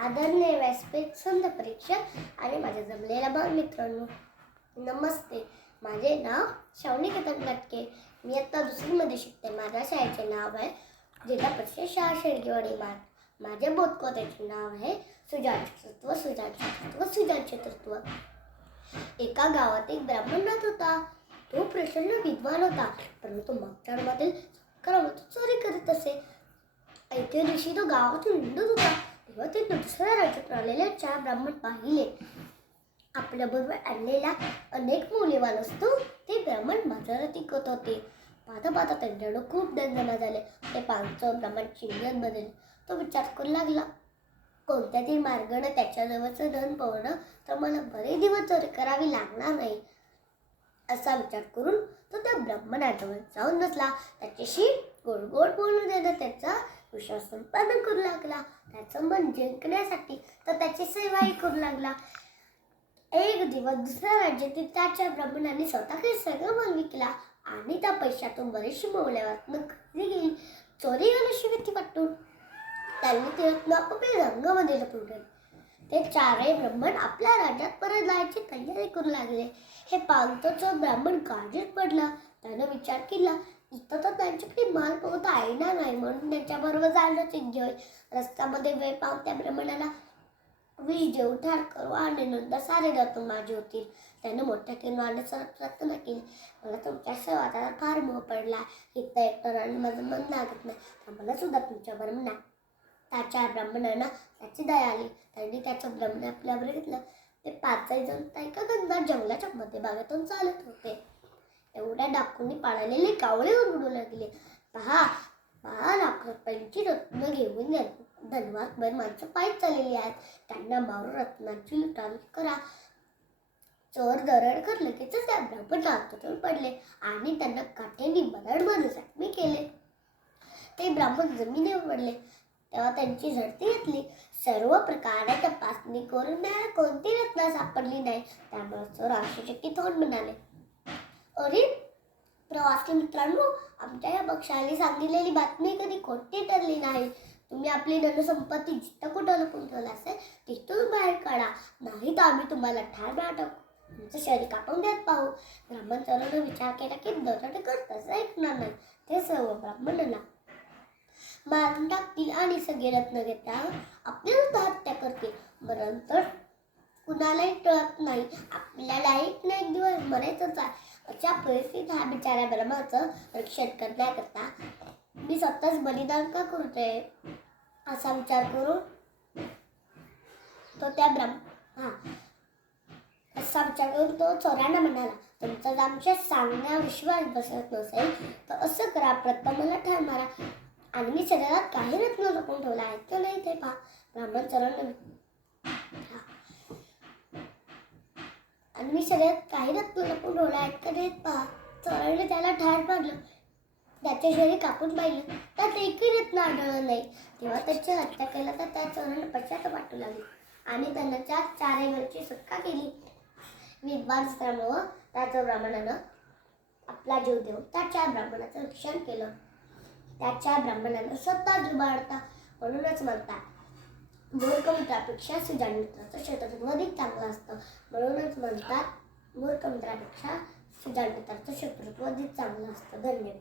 आदरणीय व्यासपीठ संत परीक्षक आणि माझ्या जमलेल्या बालमित्रांनो, नमस्ते. माझे नाव श्रावणी केतन लटके. मी आता दुसरीमध्ये शिकते. माझ्या शाळेचे नाव आहे जिल्हा परिषद शाळा शेळकेवाडी. माझ्या बोधकथेचे नाव आहे सुजाण चतुर्थ. सुजाण चतुर्थ. एका गावात एक ब्राह्मण राहत होता. तो प्रचंड विद्वान होता, परंतु मागच्या जन्मातील चोरी करीत असे. एके दिवशी तो गावातून निघत होता तेव्हा ते दुसऱ्या राज्यात आलेले 4 ब्राह्मण पाहिले. आपल्याबरोबर आणलेल्या अनेक मौल्यवान वस्तू ते ब्राह्मण बाजारात विकत होते. पाहता त्यांच्याकडे खूप धन जमा झाले. ते 5 ब्राह्मण चिंतेत बदलले. तो विचार करू लागला, कोणत्या तरी मार्गाने त्याच्याजवळचं धन पवणं तर मला बरे दिवस चोरी करावी लागणार नाही, असा विचार करून तो त्या ब्राह्मणाजवळ जाऊन बसला. त्याच्याशी गोड गोड बोलून देणं त्याचा विश्वास संपादन करू लागला. त्याचं मन जिंकण्यासाठी तो त्याची सेवाही करू लागला. एक दिवस दुसऱ्या राज्यातील त्याच्या ब्राह्मणांनी स्वतःकडे सगळं माल विकला आणि त्या पैशातून बरीचशी मौल्यवान खरेदी केली. चोरी करण्याची भीती वाटून त्यांनी ते रत्न आपापल्या रंगामध्ये लपवून ठेवले. ते 4 ब्राह्मण आपल्या राज्यात परत जायची तयारी करू लागले. हे पाहून ब्राह्मण काळजीत पडला. त्यानं विचार केला, इथं तर त्यांच्याकडे माल पोहता येणार नाही, म्हणून त्यांच्याबरोबर जाणंच योग्य होईल. रस्त्यामध्ये वेळ पाहून त्या ब्राह्मणाला विष देऊन ठार करू आणि नंतर सारे रत्न माझे होतील. त्यानं मोठ्या किरणाने प्रार्थना केली, मला तुमच्या सेवाचा फार मोह पडला. इथं एकटं राहणं माझं मन लागत नाही, तर मला सुद्धा तुमच्याबरोबर नाही. त्याच्या ब्राह्मणांना त्याची दया आली. त्यांनी त्याचं ब्राह्मण आपल्यावर घेतलं. ते 5 जण एका गंधार जंगलाच्या मध्यभागातून चालत होते. एवढ्या डाकूंनी पाळलेले कावळे ओरडू लागले, पहा लाखोंची रत्न घेऊन धनवान माणसं पायी चाललेली आहेत. त्यांना मारून रत्नांची लुटालूट करा. चोर दरड लगेचच त्या ब्राह्मण हातातून पडले आणि त्यांना काठ्याने बदड जखमी केले. ते ब्राह्मण जमिनीवर पडले. तेव्हा त्यांची झडती घेतली. सर्व प्रकारे तपासणी करून कोणती रत्न सापडली नाही. त्यामुळे चोर आश्चर्यचकित होऊन म्हणाले, अरे प्रवासी मित्रांनो, आमच्या या पक्षाने सांगितलेली बातमी कधी खोटी ठरली नाही. तुम्ही आपली धनसंपत्ती जिथं कुठं लपून ठेवला असेल तिथून बाहेर काढा, नाही तर आम्ही तुम्हाला ठार टाकू, तुमचं शरीर कापून देत पाहू. ब्राह्मण चोरानं विचार केला की दरोडेखोर तसं ऐकणार नाही. ते सर्व ब्राह्मणांना मारून टाकतील आणि सगळे रत्न घेता आपल्याला हत्या करतील. नंतर कुणालाही टळत नाही, आपल्याला एक दिवस मरायचंच आहे. अशा परिस्थितीत हा बिचाऱ्या ब्राह्मणाचं रक्षण करण्याकरता मी स्वतःच बलिदान का करतोय, असा विचार करून तो चोरांना म्हणाला, तुमचा आमच्या सांगण्या विश्वास बसत नसेल तर असं करा, प्रथम मला ठार मारा आणि मी शरीरात काही रत्न लपवून ठेवला आहे तो नाही ते पहा. ब्राह्मण चोरांना मी शरीरात काही रत्न लपून ठेवला आहेत का नाही पहा. चोराने त्याला ठार मारलं. त्याचे शरीर कापून पाहिलं, त्यात एकही रत्न आढळलं नाही. तेव्हा त्याची हत्या केला तर त्या चोराने पश्चाताप वाटू लागली आणि त्यांना 4 घरची सुटका केली. विद्वान असल्यामुळं त्याच्या ब्राह्मणानं आपला जीव देऊन त्या 4 ब्राह्मणाचं रक्षण केलं. त्याच्या ब्राह्मणानं स्वतः जुबाडता, म्हणूनच म्हणतात मूर्ख मित्रापेक्षा सुजाण मित्राचं शत्रुत्व अधिक चांगलं असतं. म्हणूनच म्हणतात मूर्ख मित्रापेक्षा सुजाण मित्राचं शत्रुत्व अधिक चांगलं असतं. धन्यवाद.